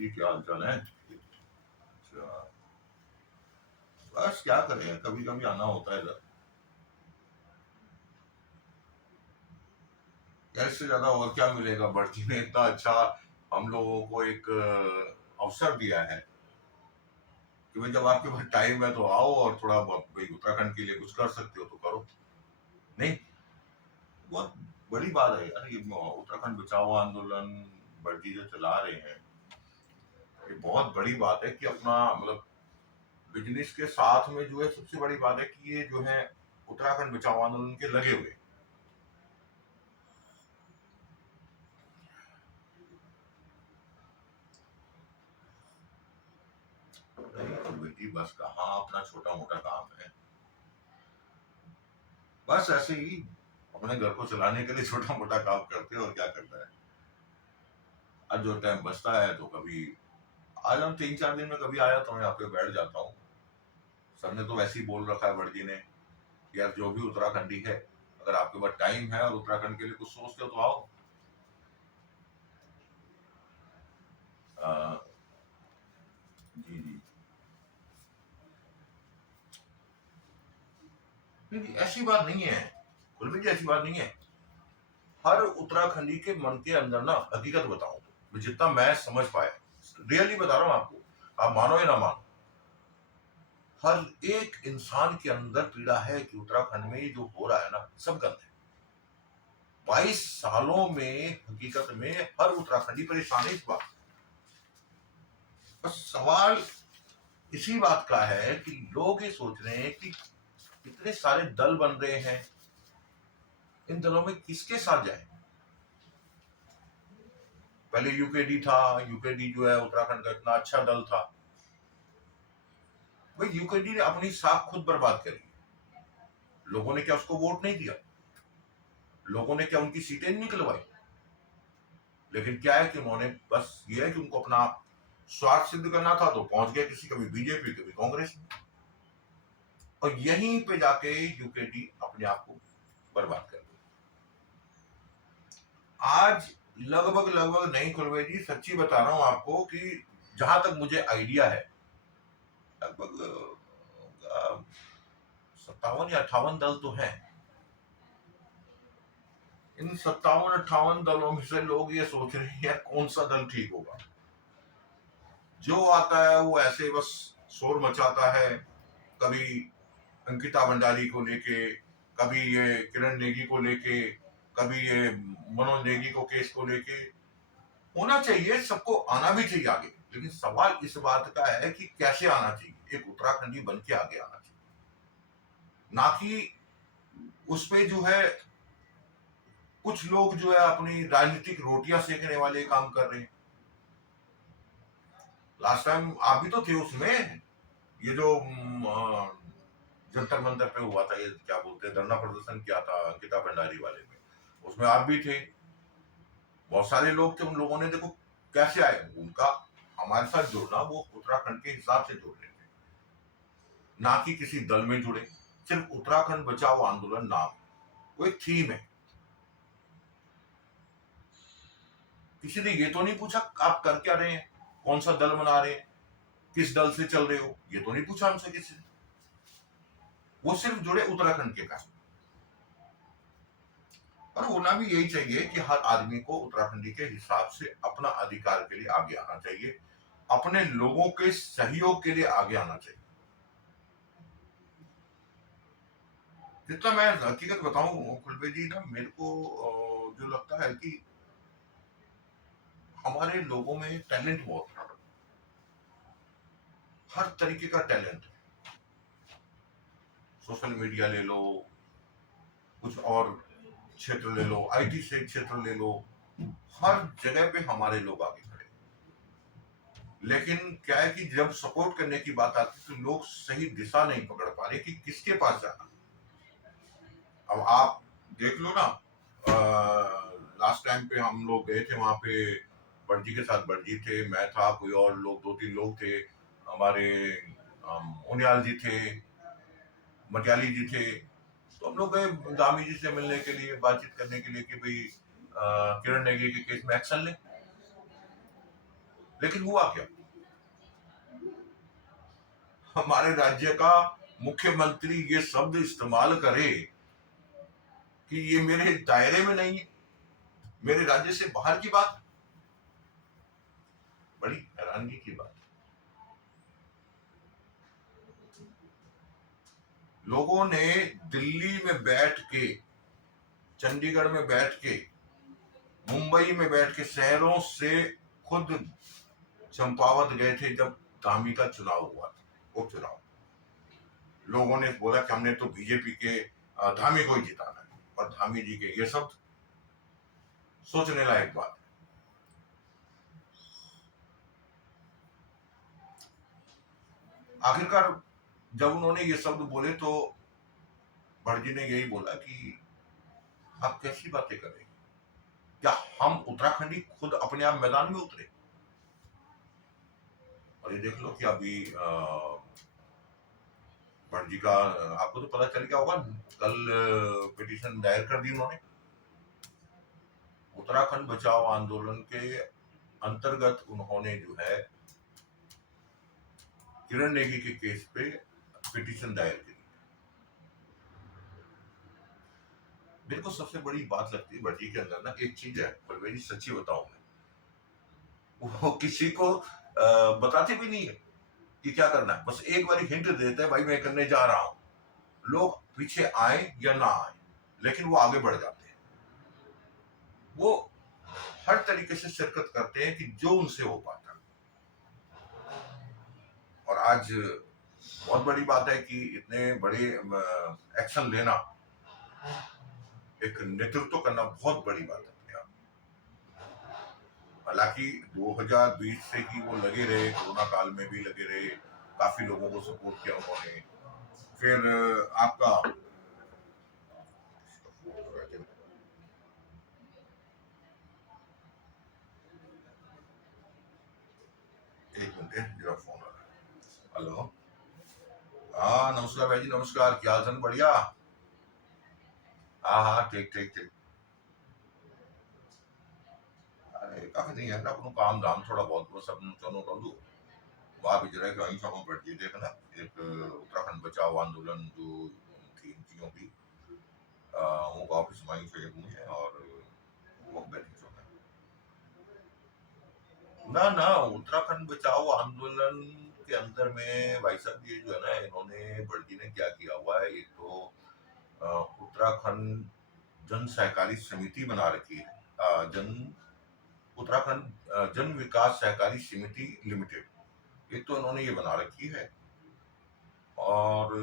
जी, क्या हाल चाल है? अच्छा, बस क्या करें, कभी कभी आना होता है इधर। इससे ज्यादा और क्या मिलेगा? बड़की ने इतना अच्छा हम लोगों को एक अवसर दिया है कि भाई जब आपके पास टाइम है तो आओ, और थोड़ा बहुत भाई उत्तराखंड के लिए कुछ कर सकते हो तो करो। नहीं, बहुत बड़ी बात है यार, ये उत्तराखंड बचाओ आंदोलन बड़की जो चला रहे हैं, ये बहुत बड़ी बात है कि अपना मतलब बिजनेस के साथ में जो है, सबसे बड़ी बात है कि ये जो है उत्तराखंड बचाओ आंदोलन के लगे हुए। नहीं तो बेटी, बस कहाँ अपना छोटा मोटा काम है, बस ऐसे ही अपने घर को चलाने के लिए छोटा मोटा काम करते हैं, और क्या करना है। आज जो टाइम बचता है तो कभी आ जाऊँ, 3-4 दिन में कभी आया तो मैं यहाँ पे बैठ जाता हूँ। सर ने तो वैसे ही बोल रखा है बड़जी ने कि यार जो भी उत्तराखंडी है, अगर आपके पास टाइम है और उत्तराखंड के लिए कुछ सोचते हो तो आओ। आ, जी जी। नहीं नहीं, ऐसी बात नहीं है कुलबीर जी, ऐसी बात नहीं है। हर उत्तराखंडी के मन के अंदर ना, हकीकत बताऊं तो जितना मैं समझ पाया, रियली बता रहा हूं आपको, आप मानो या ना मानो, हर एक इंसान के अंदर पीड़ा है कि उत्तराखंड में ये जो हो रहा है ना, सब गलत है। 22 सालों में हकीकत में हर उत्तराखंडी परेशान है इस बात। बस सवाल इसी बात का है कि लोग ये सोच रहे हैं कि इतने सारे दल बन रहे हैं, इन दलों में किसके साथ जाए। पहले यूकेडी था, यूकेडी जो है उत्तराखंड का इतना अच्छा दल था, भाई यूकेडी ने अपनी साख खुद बर्बाद करी। लोगों ने क्या उसको वोट नहीं दिया? लोगों ने क्या उनकी सीटें नहीं निकलवाई? लेकिन क्या है कि उन्होंने बस ये है कि उनको अपना स्वार्थ सिद्ध करना था, तो पहुंच गया किसी, कभी बीजेपी कभी कांग्रेस में, और यहीं पे जाके यूकेडी अपने आप को बर्बाद कर दिया। आज लगभग लगभग, नहीं खुलवे जी, सच्ची बता रहा हूं आपको कि जहां तक मुझे आइडिया है, लगभग 57 या 58 दल तो हैं। इन 57-58 दलों में से लोग ये सोच रहे हैं यार कौन सा दल ठीक होगा। जो आता है वो ऐसे बस शोर मचाता है, कभी अंकिता भंडारी को लेके, कभी ये किरण नेगी को लेके, कभी ये मनोज नेगी को केस को लेके। होना चाहिए, सबको आना भी चाहिए आगे, लेकिन सवाल इस बात का है कि कैसे आना चाहिए, एक उत्तराखंडी बन के आगे आना चाहिए, ना कि उसपे जो है कुछ लोग जो है अपनी राजनीतिक रोटियां सेकने वाले काम कर रहे हैं। लास्ट टाइम आप भी तो थे उसमें, ये जो जंतर मंतर पे हुआ था, ये क्या बोलते हैं, धरना प्रदर्शन किया था अंकिता भंडारी वाले में, उसमें आप भी थे, बहुत सारे लोग थे। उन लोगों ने देखो कैसे आए, उनका हमारे साथ जुड़ना वो उत्तराखंड के हिसाब से जुड़ रहे थे, ना कि किसी दल में जुड़े। सिर्फ उत्तराखंड बचाओ आंदोलन नाम, वो एक थीम है। किसी ने ये तो नहीं पूछा आप कर क्या रहे हैं, कौन सा दल बना रहे हैं, किस दल से चल रहे हो, ये तो नहीं पूछा हमसे किसी ने। वो सिर्फ जुड़े उत्तराखंड के कारण। और होना भी यही चाहिए कि हर आदमी को उत्तराखंडी के हिसाब से अपना अधिकार के लिए आगे आना चाहिए, अपने लोगों के सहयोग के लिए आगे आना चाहिए। जितना मैं हकीकत बताऊं कुलबे जी ना, मेरे को जो लगता है कि हमारे लोगों में टैलेंट बहुत है, हर तरीके का टैलेंट है। सोशल मीडिया ले लो, कुछ और क्षेत्र ले लो, आईटी से क्षेत्र ले लो, हर जगह पे हमारे लोग आगे खड़े। लेकिन क्या है कि जब सपोर्ट करने की बात आती है तो लोग सही दिशा नहीं पकड़ पा रहे कि किसके पास जाना। अब आप देख लो ना, लास्ट टाइम पे हम लोग गए थे वहां पे, बड़जी के साथ, बड़जी थे, मैं था, कोई और लोग, 2-3 लोग थे हमारे, उनियाल जी थे, मटियाली जी थे। तो हम लोग गए दामी जी से मिलने के लिए, बातचीत करने के लिए कि भाई किरण नेगी के केस में एक्शन ले। लेकिन हुआ क्या, हमारे राज्य का मुख्यमंत्री ये शब्द इस्तेमाल करे कि ये मेरे दायरे में नहीं है, मेरे राज्य से बाहर की बात है। बड़ी हैरानगी की बात है। लोगों ने दिल्ली में बैठ के, चंडीगढ़ में बैठ के, मुंबई में बैठ के, शहरों से खुद चंपावत गए थे जब धामी का चुनाव हुआ था, उपचुनाव। लोगों ने बोला कि हमने तो बीजेपी के धामी को ही जिताना है, और धामी जी के ये शब्द सोचने लायक बात है। आखिरकार जब उन्होंने ये शब्द बोले तो भटजी ने यही बोला कि आप कैसी बातें कर रहे हैं, क्या हम उत्तराखंडी खुद अपने आप मैदान में उतरे। और ये देख लो कि अभी भटजी का, आपको तो पता चल गया होगा, कल पिटीशन दायर कर दी उन्होंने। उत्तराखंड बचाओ आंदोलन के अंतर्गत उन्होंने जो है किरण नेगी के केस पे पिटीशन दायर की। मेरे को सबसे बड़ी बात लगती है भटजी के अंदर ना, एक चीज है, परवेज जी सच्ची बताऊं मैं, वो किसी को बताते भी नहीं है कि क्या करना है, बस एक बार हिंट देता है, भाई मैं करने जा रहा हूं, लोग पीछे आए या ना आए, लेकिन वो आगे बढ़ जाते हैं। वो हर तरीके से शिरकत करते हैं कि जो उनसे हो पाता। और आज बहुत बड़ी बात है कि इतने बड़े एक्शन लेना, एक नेतृत्व करना बहुत बड़ी बात है। हालांकि 2020 से ही वो लगे रहे, कोरोना काल में भी लगे रहे, काफी लोगों को सपोर्ट किया उन्होंने। फिर आपका एक मिनट, मेरा फोन आ रहा है। हेलो, हाँ नमस्कार भाई जी, नमस्कार, क्या हाल चाल, बढ़िया। हाँ हाँ, ठीक ठीक ठीक। अरे काफी नहीं है ना, अपनों काम धाम थोड़ा बहुत वो सब चलो करूँ। वहाँ भी जरा वहीं सब बैठ के देखना, एक उत्तराखंड बचाओ आंदोलन जो थी इन चीजों की, वो ऑफिस में से हुई है, और वो बैठे सब है। ना ना, उत्तराखंड बचाओ आंदोलन के अंदर में भाई साहब ये जो है ना, इन्होंने भड़की ने क्या किया हुआ है, एक तो उत्तराखंड जन सहकारी समिति बना रखी है, जन उत्तराखंड जन विकास सहकारी समिति लिमिटेड, एक तो इन्होंने ये बना रखी है। और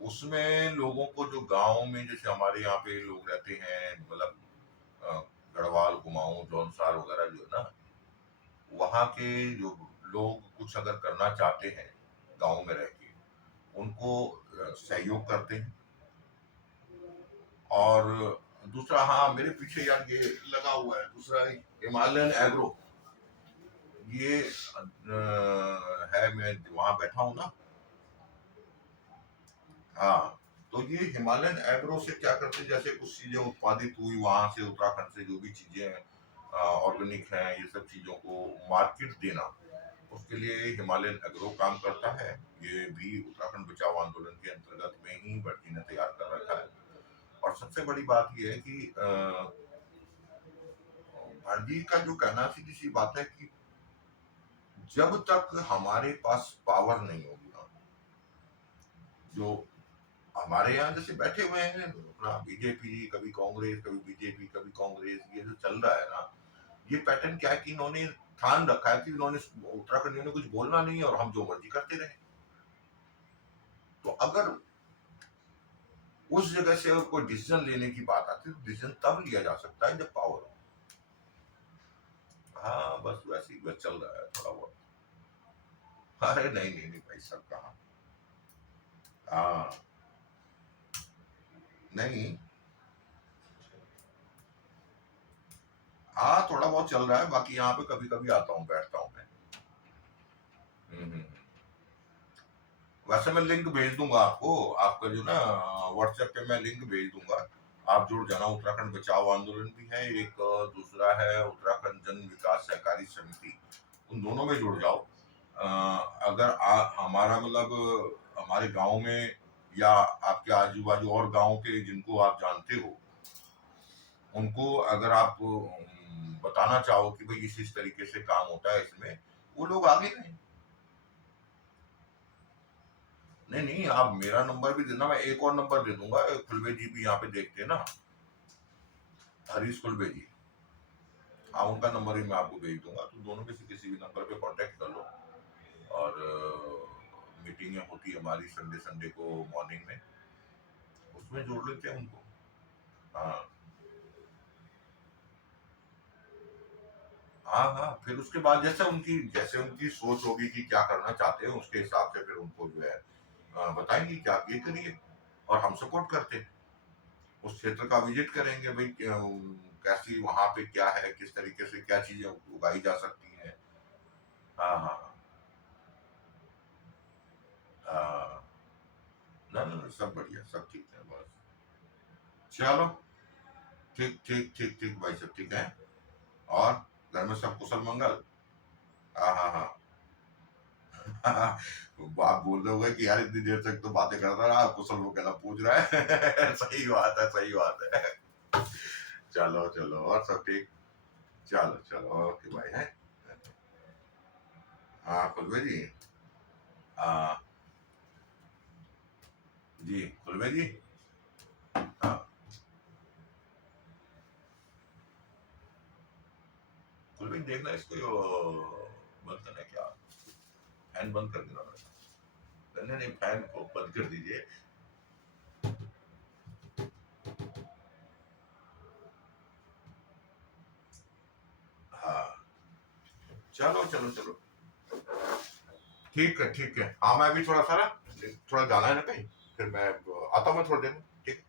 उसमें लोगों को, जो गांव में जैसे हमारे यहाँ पे लोग रहते हैं, मतलब गढ़वाल, कुमाऊं, जौनसार वगैरह जो है ना, वहाँ के जो लोग कुछ अगर करना चाहते हैं गांव में रह के, उनको सहयोग करते हैं। और दूसरा, हाँ मेरे पीछे यार ये लगा हुआ है दूसरा, हिमालयन एग्रो, ये है, मैं वहां बैठा हूँ ना। हाँ, तो ये हिमालयन एग्रो से क्या करते हैं, जैसे कुछ चीजें उत्पादित हुई वहां से, उत्तराखंड से जो भी चीजें ऑर्गेनिक हैं, ये सब चीजों को मार्केट देना, उसके लिए हिमालयन एग्रो काम करता है। ये भी उत्तराखंड बचाओ आंदोलन के अंतर्गत में ही भटजी ने तैयार कर रखा है। और सबसे बड़ी बात यह है कि भटजी का जो कहना, सीधी सी बात है कि जब तक हमारे पास पावर नहीं होगी ना, जो हमारे यहाँ जैसे बैठे हुए हैं अपना बीजेपी, कभी कांग्रेस, कभी बीजेपी, कभी कांग्रेस, ये जो चल रहा है ना, ये पैटर्न क्या है कि इन्होंने ठान रखा है कि इन्होंने उत्तराखंड में कुछ बोलना नहीं और हम जो मर्जी करते रहे। तो अगर उस जगह से कोई डिसीजन लेने की बात आती है, तो डिसीजन तब लिया जा सकता है जब पावर हो। हाँ बस वैसे ही बस चल रहा है थोड़ा बहुत। अरे नहीं नहीं नहीं भाई सब कहा, हाँ नहीं, हाँ थोड़ा बहुत चल रहा है, बाकी यहाँ पे कभी कभी आता हूँ, बैठता हूँ मैं। हम्म। वैसे मैं लिंक भेज दूंगा आपको, आपका जो ना व्हाट्सएप पे मैं लिंक भेज दूंगा, आप जुड़ जाना। उत्तराखंड बचाओ आंदोलन भी है एक, दूसरा है उत्तराखंड जन विकास सहकारी समिति, उन दोनों में जुड़ जाओ। अगर हमारा मतलब हमारे गांव में या आपके आजू बाजू और गांव के जिनको आप जानते हो, उनको अगर आप बताना चाहो कि भाई इस तरीके से काम होता है इसमें, वो लोग आगे हैं। नहीं नहीं, आप मेरा नंबर भी देना, मैं एक और नंबर दे दूंगा, खुलवे जी भी यहाँ पे देखते हैं ना, हरीश खुलवे जी। हाँ, उनका नंबर भी मैं आपको भेज दूंगा, तो दोनों में से किसी भी नंबर पे कांटेक्ट कर लो। और मीटिंगें होती है हमारी संडे संडे को मॉर्निंग में, उसमें जोड़ लेते हैं उनको। हाँ हाँ हाँ, फिर उसके बाद जैसे उनकी सोच होगी कि क्या करना चाहते हैं, उसके हिसाब से फिर उनको जो है बताएंगे कि आप ये करिए, और हम सपोर्ट करते हैं। उस क्षेत्र का विजिट करेंगे भाई, कैसी वहां पे क्या है, किस तरीके से क्या चीजें उगाई जा सकती हैं। हाँ हाँ हाँ। ना ना ना, सब बढ़िया, सब ठीक है बस। चलो, ठीक ठीक ठीक ठीक भाई, सब ठीक है। और घर में सब कुशल मंगल। हाँ हाँ हाँ। आप बोल रहे होगे कि यार इतनी देर तक तो बातें करता रहा, कुशल वो कहना पूछ रहा है। सही बात है, सही बात है। चलो चलो, और सब ठीक। चलो चलो, ओके भाई है। हाँ खुलवे जी। हाँ जी, खुलवे जी। हाँ, खुलवे जी देखना इसको, बंद करना है क्या, फैन बंद कर देना। नहीं नहीं, फैन को बंद कर दीजिए। हाँ, चलो चलो चलो, ठीक है ठीक है। हाँ, मैं भी थोड़ा सा ना, थोड़ा जाना है ना कहीं, फिर मैं आता हूँ मैं थोड़ी देर में। ठीक है।